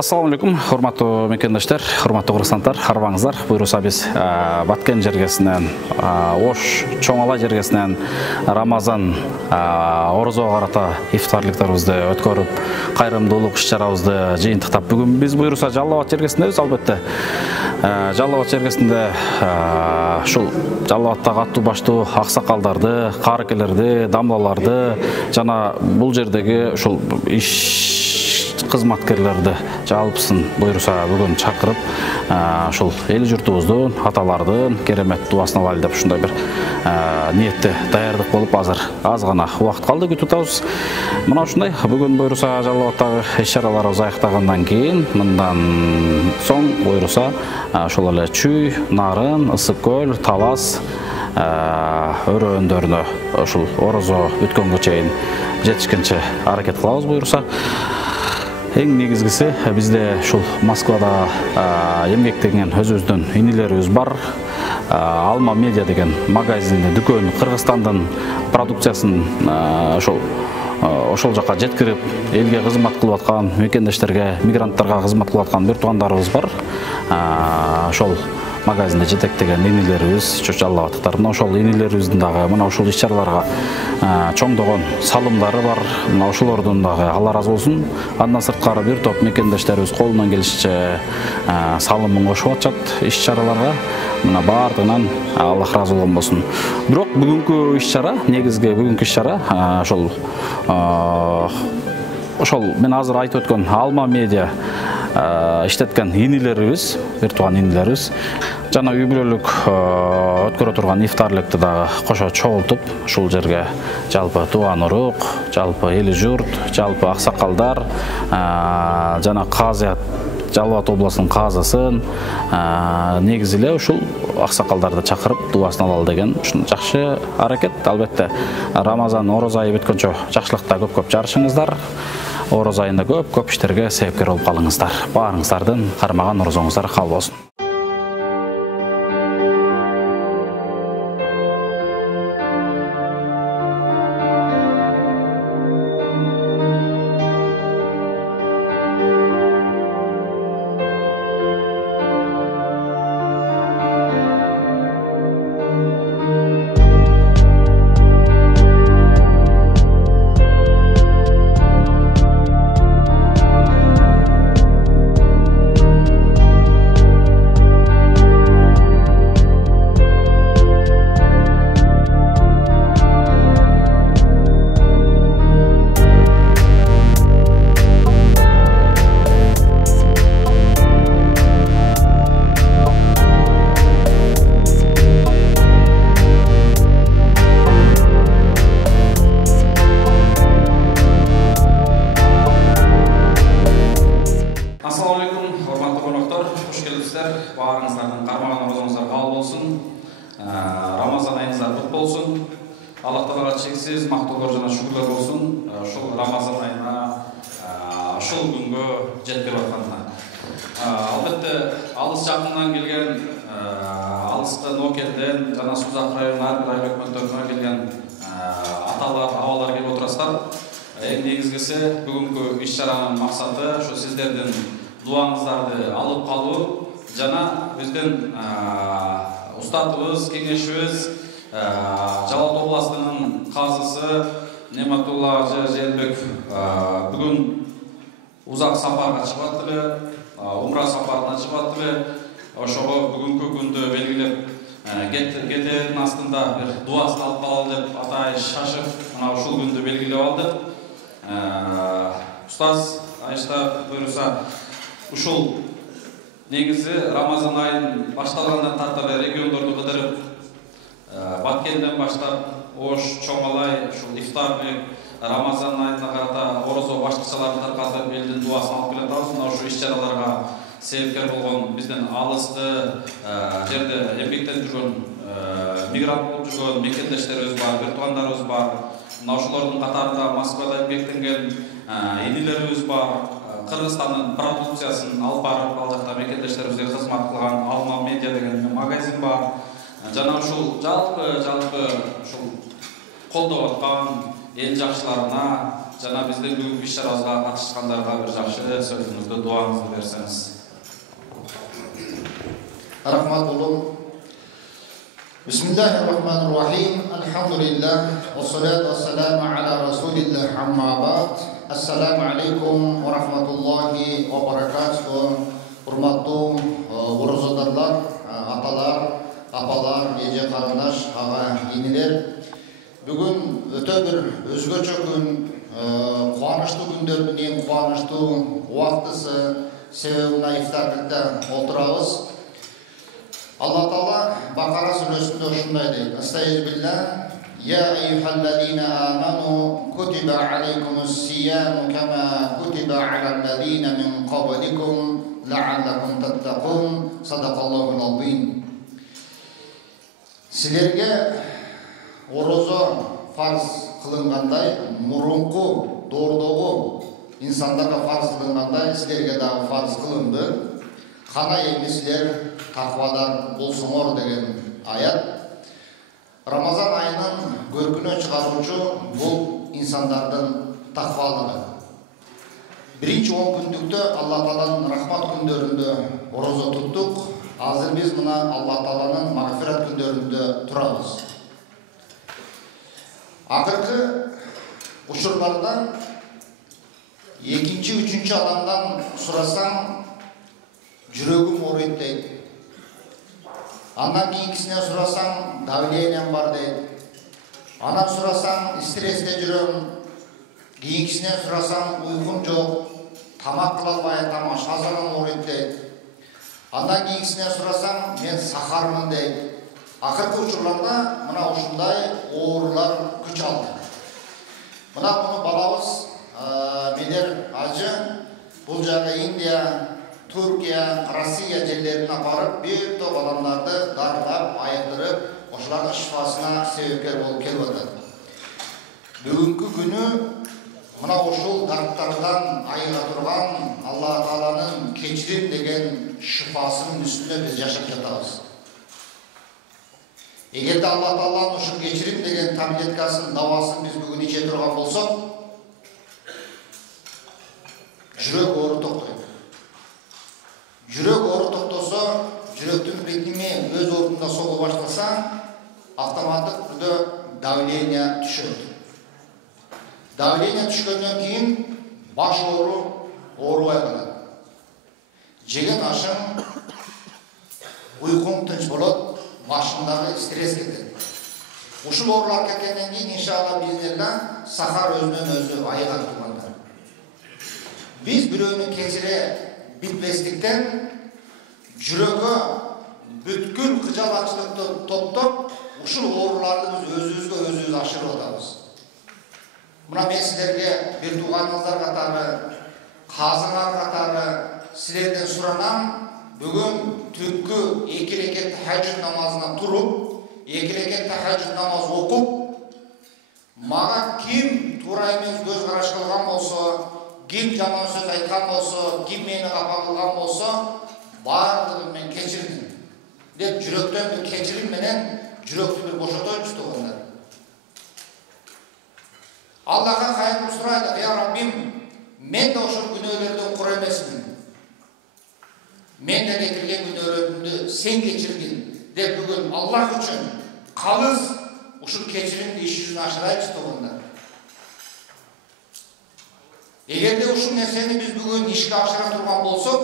Ассаламу алейкум, хурматтуу мекендештер, хурматтуу кыргызстандар, карабаңыздар. Буйруса биз Баткен жергесинен, Ош Чоңала жергесинен Рамазан орозого карата ифтарлыктарыбызды өткөрүп, кайрымдуулук иш-чарабызды жыйынтыктап, бүгүн биз Буйруса Жалал Абад жергесиндебиз, албетте. Жалал Абад жергесинде ушул Жалал Абадтагы аттуу баштуу аксакалдарды, кааракелерди, дамлаларды жана бул жердеги ушул иш кызматкерлерди жалпысын буйруса бүгүн чакырып, ушул эл журтубуздун, аталардын керемет дуасын алайлы деп ушундай бир ниетте даярдык болуп, азыр аз гана убакыт калды, күтүп атабыз. Мына ушундай бүгүн буйруса Жалал Абадтагы иш-чараларыбыз аяктагандан кийин, мындан соң буйруса ошол эле Чүй, Нарын, Ысык көл, Талас өрөөндөрүнө ушул орозо бүткөнгө чейин жетишкенче аракет кылабыз буйруса. Эң негизгиси бизде ушул Москвада эмгектенген өзүбүздүн инилерибиз бар. Alma Media деген магазинде дүкөн Кыргызстандын продукциясын ошол жака жеткирип, элге кызмат кылып аткан, мекендештерге, мигранттарга кызмат кылып аткан бир туугандарыбыз бар. Ошол магазинде жетектеген инилерибиз, Жалал Абадтыктар, мына ошол инилерибиздин дагы мына ошол иш-чараларга чоңдогон салымдары бар. Мына ошолордун дагы Алла разы болсун. Андан сырткары бир топ мекендештерибиз колунан келишинче салымын кошуп атышат иш-чараларга. Мына бардыгынан Алла разы болсун. Бирок бүгүнкү иш-чара, негизги бүгүнкү иш-чара ошол мен азыр айтып өткөн Alma Media иштеткен инилерибиз, бир тууган инилерибиз жана үй бүлөлүк өткөрө турган ифтарлыкты дагы кошо чогултуп, ушул жерге жалпы тууган урук, жалпы эли журт, жалпы аксакалдар жана казыят, Жалал Абад областынын казысын негизи эле ушул аксакалдарды чакырып дубасын алалы деген ушул жакшы аракет. Албетте Рамазан орозо айы бүткөнчө жакшылыкта көп-көп жарышыңыздар. Ороз айында көп иштерге себепкер болуп калыңыздар. Баарыңыздардын кармаган орозоңуздар кабыл болсун. Баарыңыздардын кармаган орозоңуздар кабыл болсун. Рамазан айыңыздар кут болсун. Аллах Таалага чексиз мактоолор жана шүгүрлөр болсун. Ушул Рамазан айына, ушул күнгө жеткирип атканына. Албетте алыс жакындан келген, алыстан Окелден жана Сузак районунун ар бир айыл өкмөттөрүнөн келген аталар, абалар келип отурасыздар. Эң негизгиси бүгүнкү иш-чаранын максаты ошо сиздердин дуаңыздарды алып калуу жана биздин устатыбыз, кеңешибиз, Жалал Абад областынын казысы Нематулла Желбеков бүгүн узак сапарга чыгып аттылы, умра сапарына чыгып аттылы. Ошого бүгүнкү күндү белгилеп кетердин астында бир дуасын алып калалы деп атай шашып, мына ушул күндү белгилеп алдык. Устаз Айшта буйруса ушул негизи Рамазан айын башталгандан тартып региондорду кыдырып, Баткенден баштап Ош, Чоңалай, ушул ифтарлык Рамазан айына карата орозо баштыкчаларын таркатып элдин дуасын алып келатабыз. Мына ушул иш-чараларга себепкер болгон биздин алысты жерде эмгектенип жүргөн, мигрант болуп жүргөн мекендештерибиз бар, бир туугандарыбыз бар. Мына ошолордун катарында Москвада эмгектенген инилерибиз бар. Кыргызстандын продукциясын алып барып, ал жакта мекендештерибизге кызмат кылган Alma Media деген магазин бар. Жана ушул жалпы ушул колдоп аткан эл жакшыларына, жана биздин бүгүнкү иш-чарабызга катышкандарга бир жакшы сөзүңүздү, дуаңызды берсеңиз. Рахмат улум. Бисмиллахир-рахманир-рахим. Алхамдулилlah. Вассалату вассаламу аля расулиллах. Амма баъд. Ассаламу алейкум ва рахматуллахи ва баракатуху. Урматтуу оразадарлар, аталар, апалар, эже карындаш, ага, инилер. Бүгүн өтө бир өзгөчө күн, кубанычтуу күндөрдүн эң кубанычтуу убактысы. Себеби мына ифтардыкта отурабыз. Allah Taala Bakara surasında ушундай дейт. Estağfirullah. Ya eyyuhellezine amanu kutiba aleykumus-siyamu kema kutiba alellezine min qablikum la'allakum tattaqun. Sadaqallahul azim. Sizlerge orozо farz kılınganday, murunku doğrudogу insanlarga farz kılınganday sizlerge dagы farz kılındı. Kana emisiler takvalar bolsоңор деген аят. Рамазан айынын көркүнө чыгаруучу бул инсандардын таквалыгы. Биринчи 10 күндүктө Алла Тааланын рахмат күндөрүндө орозо туттук. Азыр биз мына Алла Тааланын магфират күндөрүндө турабыз. Акыркы учурлардан экинчи, үчүнчү адамдан сурасаң жүрөгүм ооруйт дейт. Андан кийинкисинен сурасаң давлениям бар дейт. Анан сурасаң стрессте жүрөм. Кийинкисинен сурасаң уйкум жок, тамак кыла албай атам, ашказанам ооруйт дейт. Андан кийинкисинен сурасаң мен сахармын дейт. Акыркы учурларда мына ушундай оорулар күч алды. Мына буну балабыз Медер ажы бул жагы Индия, Türkiye, Россия жерлерine апарып, bir топ адамдарды дарылап, айыктырып, ошолардын шифасына себепкер болуп келип атат. Бүгүнкү күнү мына ушул дарттардан айыга турган Алла Тааланын кечирим деген шифасынын үстүнө биз жашап жатабыз. Эгерде Алла Тааланын ушул кечирим деген таблеткасын, дабасын биз бүгүн иче турган болсок, жүрөк оору токтойт. Жүрөк оору токтосо, жүрөктүн ритми өз ордунда сого баштаса, автоматтык түрдө давление түшөт. Давление түшкөндөн кийин баш оору оорубай калат. Жеген ашың, уйкуң тынч болот, башыңдагы стресс кетет. Ушул оорулар кеткенден кийин иншалла биздерде сахар өзүнөн өзү айыга тургандар. Биз бирөөнү кечире bitmeslikten жүрөгө бүткүл кыжалачылыкты топтоп, ушул ооруларды биз өзүбүзгө өзүбүз ашырып атабыз. Мына мен силерге бир тууганыңыздар катары, казыңар катары силерден суранам, бүгүн түнкү 2 рекет тахажжуд намазына туруп, 2 рекет тахажжуд намаз окуп, мага ким туура эмес көз караш кылган болсо, ким жаман сөз айткан болсо, ким мени капа кылган болсо, баардыгын мен кечирдим деп жүрөктөн бир кечирим менен жүрөктү бир бошотоюнчу туугандар. Аллага кайрылып сурайлык, я Раббим, мен да ошол күнөөлөрдөн кур эмесмин. Мен да кетирген күнөөлөрүмдү сен кечиргин деп бүгүн Аллах үчүн калыс ушул кечиримди иш жүзүнө ашырайчы туугандар. Эгерде ушул нерсени биз бүгүн ишке ашыра турган болсок,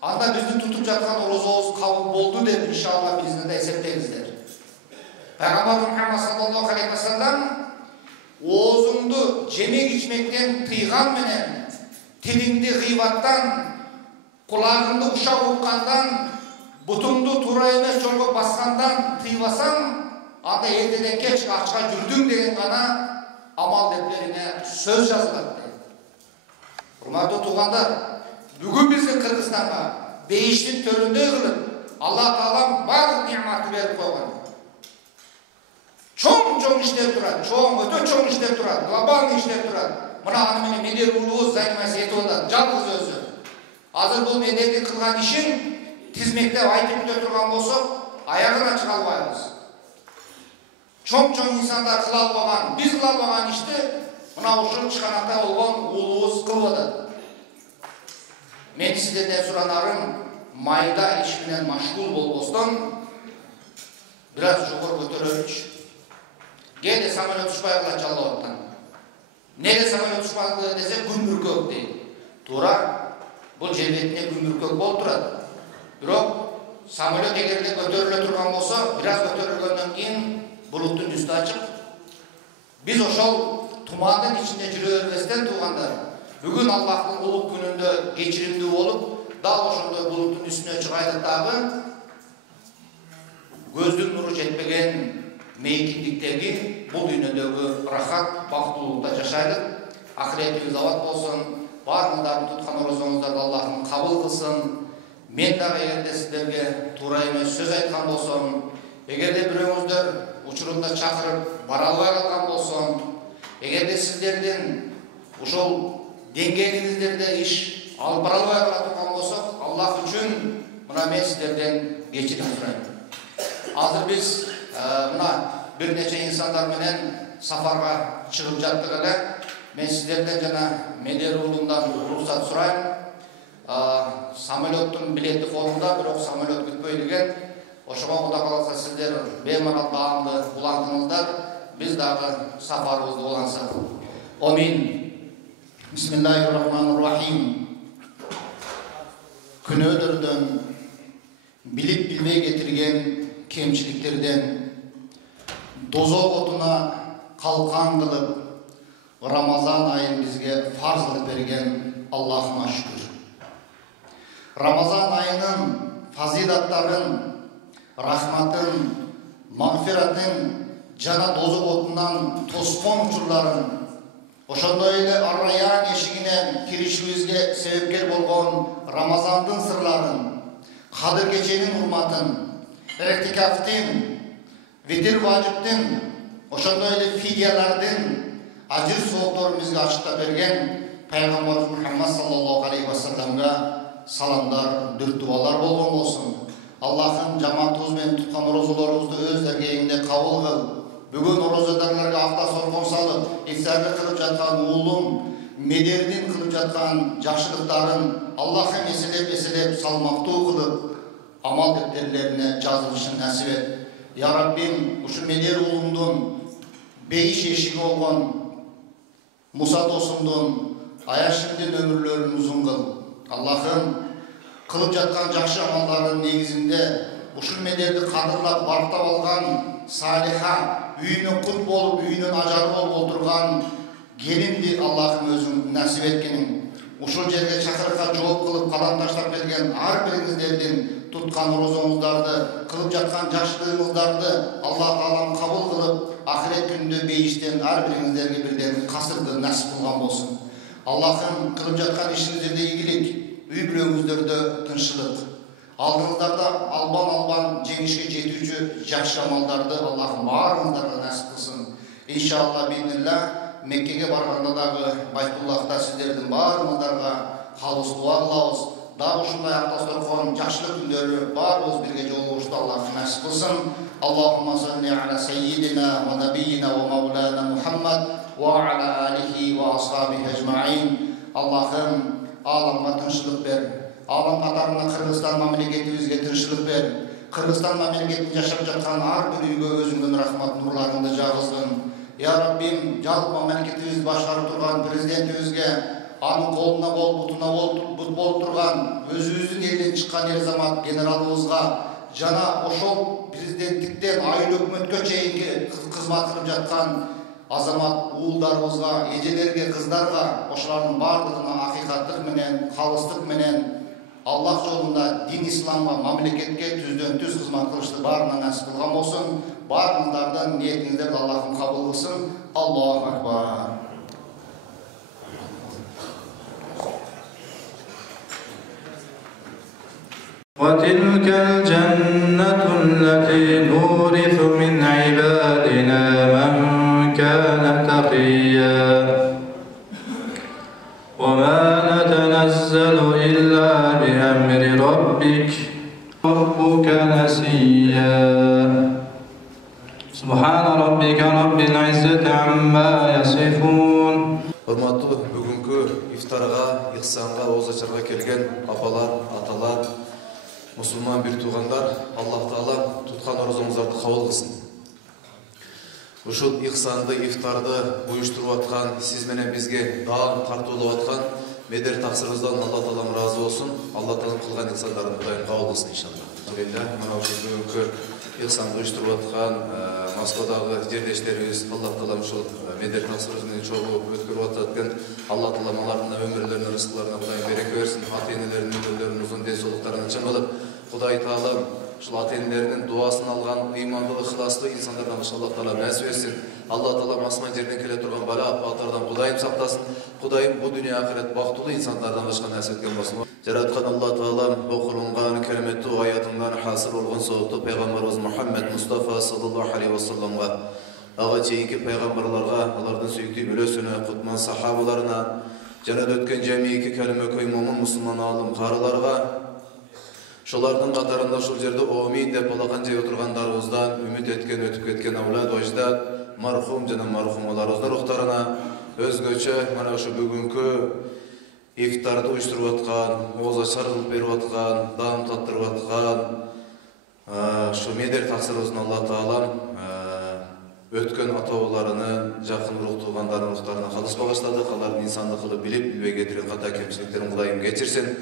анда биздин тутуп жаткан орозобуз кабыл болду деп иншалла бизди да эсептеңиздер. Пайгамбар Мухаммад саллаллаху алейхи ва саллям оозуңду жемек ичмектен тыйган менен, тилиңди гыйбаттан, кулагыңды ушак уккандан, бутуңду туура эмес жолго баскандан тыйбасаң, анда эртеден кеч ачка жүрдүң деген гана амал дептерине сөз жазылат. Урматтуу туугандар, бүгүн биздин Кыргызстанга бейиштин төрүндөй кылып Алла Таалам баардык неаматты берип койгон. Чоң иштер турат, өтө чоң иштер турат, глобалдык иштер турат. Мына аны менен Медер уулубуз заниматься этип атат, жалгыз өзү. Азыр бул Медердин кылган ишин тизмектеп айтып өтө турган болсок, аягына чыга албайбыз. Чоң инсандар кыла албаган, биз кыла албаган ишти мына ушул чыганакта болгон уулубуз кылып атат. Мен сиздерден суранарым, майда иш менен машгул болбостон бираз жогору көтөрөлүчү. Кээде самолет учпай кала чалып аттан. Неге самолет учпады десе, күмүркөк дейт. Туура, бул жер бетинде күмүркөк болуп турат. Бирок самолет эгерде көтөрүлө турган болсо, бираз көтөрүлгөндөн кийин булуттун үстү ачык. Биз ошол тумандын ичинде жүрө бербестен туугандар, бүгүн Аллахтын улук күнүндө кечиримдүү болуп, дал ошондой булуттун үстүнө чыгайлык дагы көздүн нуру жетпеген мейкиндиктеги бул дүйнөдөгү рахат, бактылуулукта жашайлык. Ахиретибиз абад болсун. Баарыңыздардын туткан орозоңуздарды Аллахым кабыл кылсын. Мен дагы эгерде сиздерге туура эмес сөз айткан болсом, эгерде бирөөңүздөр учурунда чакырып бара албай калган болсом, эгерде сиздердин ушул деңгээлиңиздерде иш алып бара албай турган болсок, Аллах үчүн мына мен сиздерден кечирим сурайм. Азыр биз мына бир нече инсандар менен сапарга чыгып жаттык эле. Мен сиздерден жана Медер уулундан уруксат сурайм. Самолеттун билети колунда, бирок самолет күтпөй деген. Ошого Кудай кааласа сиздер бемарал баамды улантыңыздар. Биз дагы сапарыбызды улансак. Амин. Бисмиллахиррахманиррахим. Күнөөдөрдөн, билип билбей кетирген кемчиликтерден, дозок отуна калкан кылып, Рамазан айын бизге фарз кылып берген Аллахыма шүкүр. Рамазан айынын фазилаттарын, рахматын, магфиратын жана дозок отунан тоскон учурларын, ошондой эле Ар-Райян эшигинен киришибизге себепкер болгон Рамазандын сырларын, Кадыр кеченин урматын, Эртикафтын, Витир важиптин, ошондой эле фидиялардын ажыр соокторун бизге ачыктап берген Пайгамбарыбыз Мухаммад саллаллаху алейхи ва салламга саламдар, дүртубалар болгон болсун. Аллахым жамаатыбыз менен туткан орозолорубузду өз дергейинде кабыл кыл. Бүгүн орозодарларга авто соргон салып, ифтарды кылып жаткан уулум, Медердин кылып жаткан жакшылыктарын Аллахым эселеп салмактуу кылып, амал дептерлерине жазылышын насип эт. Я Раббим, ушу Медер уулумдун бейиш эшиги болгон Муса досумдун аяшымдын өмүрлөрүн узун кыл. Аллахым, кылып жаткан жакшы амалдардын негизинде ушул Медерди кадырлап барктап алган Салиха, үйүнө кут болуп, үйүнөн ажары болуп отурган келинди Аллахым өзүң насип эткениң. Ушул жерге чакырыкка жооп кылып кадам таштап берген ар бириңиздердин туткан орозоңуздарды, кылып жаткан жакшылыгыңыздарды Аллах таалам кабыл кылып, ахирет күнүндө бейиштен ар бириңиздерге бирден касырды насип кылган болсун. Аллахым, кылып жаткан ишиңиздерде ийгилик, үй бүлөңүздөрдө тынччылык, алдыңыздарда албан жеңишке жетүүчү жакшы амалдарды Аллахым баарыңыздарга насип кылсын. Иншалла бинилла, Меккеге барганда дагы Байтуллахта сиздердин баарыңыздарга калыс дуа кылабыз. Дагы ушундай автосторкон жакшылык күндөрү баарыбыз бирге жолугушты Аллах насип кылсын. Аллахумма салли аля саййидина ва набийина ва маулана Мухаммад ва аля алихи ва асхабихи ажмаин. Аллахым, аламга тынччылык бер. Алам катарында Кыргызстан мамлекетибизге тынччылык бер. Кыргызстан мамлекетинде жашап жаткан ар бир үйгө өзүңдүн рахмат нурларыңды жагызгын. Я Раббим, жалпы мамлекетибизди башкарып турган президентибизге, анын колуна кол, бутуна бут болуп турган өзүбүздүн элден чыккан эр-азамат генералыбызга жана ошол президенттиктен айыл өкмөткө чейинки кызмат кылып жаткан азамат уулдарыбызга, эжелерге, кыздарга, ошолордун баардыгына акыйкаттык менен, калыстык менен Аллах жолунда дин исламга, мамлекетке түздөн түз кызмат кылышты баарына насип кылган болсун. Баарыңыздардын ниетиңиздерди Аллахым кабыл кылсын. Аллаху акбар. وتلك الجنة التي نورث من عبادنا من كان تقيا وما نتنزل إلا بأمر ربك نسيا سبحان ربك رب العزة عما يصفون ифтарға, ихсанға, оз ачарға келген апалар, аталар, мұсылман бір туғандар, Аллах Таала тұтқан оразаңыздарды қабыл қылсын. Ушул ихсанды, ифтарды буюштырып аткан, сиз менен бизге даам тартуулап аткан медер тақсырыңыздан Алла Таалам разы болсын. Алла Таалам кылган ихсандарын Кудайым кабыл кылсын иншалла. Мына ушул бүгүнкү ихсан буюштырып аткан Москвадагы жерлештерибиз Алла Таалам ушул медер тақсырыңыз менен чогуу өткөрүп атат. Алла Таалам алардын өмүрлөрүнө, рызкыларына Кудайым береке берсин. Ата-энелеринин өмүрлөрүнүн узун денсаулыктарына чың кылып, Кудай Таалам ушул ата-энелеринин дуасын алган ыймандуу, ыхластуу инсандардан Алла Таала насип этсин. Алла Таалам асман жерден келе турган бала апаттардан Кудайым сактасын. Кудайым бу дүйнө ахирет бактылуу инсандардан башка насип эткен болсун. Жараткан Алла Таалам окулунган кереметтүү аятыңдан хасыр болгон соолуктуу пайгамбарыбыз Мухаммед Мустафа саллаллаху алейхи ва салламга, ага чейинки пайгамбарларга, алардын сүйүктүү мүлөсүнө, кутман сахабаларына, жана өткөн жамийки калиме көймөмүн мусулман алым карыларга, шолардын катарында ушул жерде омин деп балакан жай отургандарыбыздан үмүт эткен, өтүп кеткен авлад аждат, мархум жана мархумаларыбыздын рухтарына өзгөчө мына ушу бүгүнкү ифтарды уюштуруп аткан, ооз ачар кылып берип аткан, даам таттырып аткан ушу медер тақсырыбыздын Алла Таалам өткөн ата-бабаларынын жакын рух туугандарынын рухтарына калыс багыштадык. Алардын инсандык кылып билбей кетирген ката кемчиликтерин Кудайым кечирсин.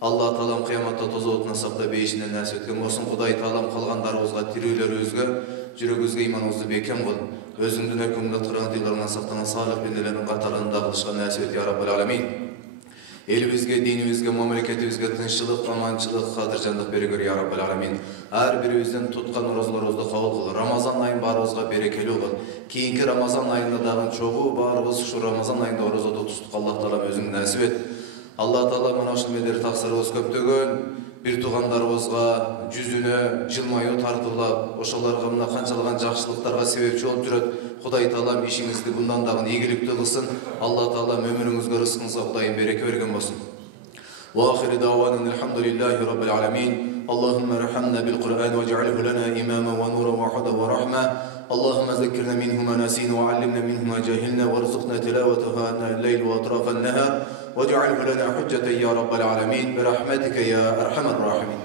Алла Таалам кыяматта тозок отуна сактап бейишинен насип эткен болсун. Кудай Таалам калгандарыбызга, тирүүлөрүбүзгө, жүрөгүбүзгө ыйманыбызды бекем кыл. Өзүңдүн өкүмүндө турган тыйларыңан сактанган салих бенделердин катарында кылышка насип эт, я Раббал аламин. Элибизге, динибизге, мамлекетибизге тынччылык, аманчылык, кадыржандык бергер, я Раббал аламин. Ар бирибиздин туткан оразаларыбызды кабыл кыл. Рамазан айын баарыбызга берекелүү кыл. Кийинки Рамазан айында дагы чогуу баарыбыз ушу Рамазан айында ораза тутуштук. Алла Таалам өзүң насип эт. Алла Таала мына ушул медер тақсырыбыз көптөгөн бир туугандарыбызга жүзүнө жылмаюу тартуулап, ошолорго мына канчалаган жакшылыктарга себепчи болуп жүрөт. Кудай Таалам ишиңизди мындан дагы ийгиликтүү кылсын. Алла Таалам өмүрүңүзгө, рызкыңызга Кудайым береке берген болсун. وآخر دعوانا الحمد لله رب العالمين. اللهم ارحمنا بالقرآن واجعله لنا إماما ونورا وهدى ورحمة. اللهم ذكرنا منه ما نسينا وعلمنا منه ما جهلنا وارزقنا تلاوته آناء الليل وأطراف النهار واجعله لنا حجة يا رب العالمين برحمتك يا أرحم الراحمين.